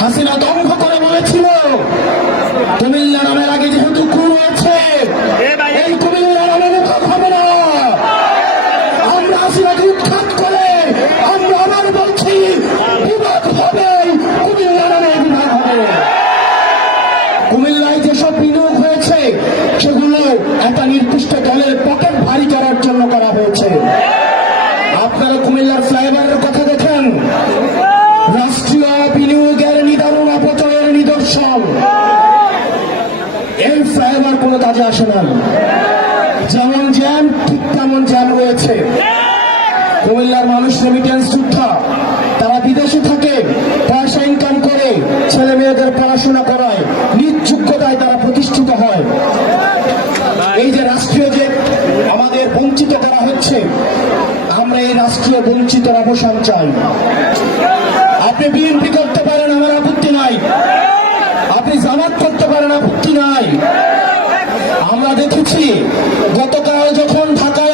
হাসিনা দম্ভ করে বলেছিল। কুমিল্লা নামের আগে যেহেতু কু রয়েছে এই কুমিল্লা নামে লেখক হবে না। আমরা হাসিনাকে উৎখাত করে, আমরা আবার বলছি, বিভাগ হবে কুমিল্লা নামে বিভাগ হবে। কুমিল্লায় যেসব বিনিয়োগ হয়েছে, সেগুলো একটা নির্দিষ্ট দলের পকেট ভারী করার জন্য করা হয়েছে। আপনারা কুমিল্লার ফ্লাইওভারের কথা দেখেন। রাষ্ট্রীয় অপচয়ের নিদর্শন এই ফ্লাইওভার কোনো কাজে আসে না। যেমন জ্যাম, ঠিক তেমন জ্যাম রয়েছে। কুমিল্লার মানুষ রেমিটেন্স যোদ্ধা, তারা বিদেশে থাকে, পয়সা ইনকাম করে, ছেলে মেয়েদের পড়াশোনা করায় নিজ তারা প্রতিষ্ঠিত হয়। এই যে রাষ্ট্রীয় যে আমাদের বঞ্চিত করা হচ্ছে, আমরা এই রাষ্ট্রীয় বঞ্চিতের অবসান চাই। করতে মুক্তি নাই। আমরা দেখেছি গতকাল যখন ঢাকা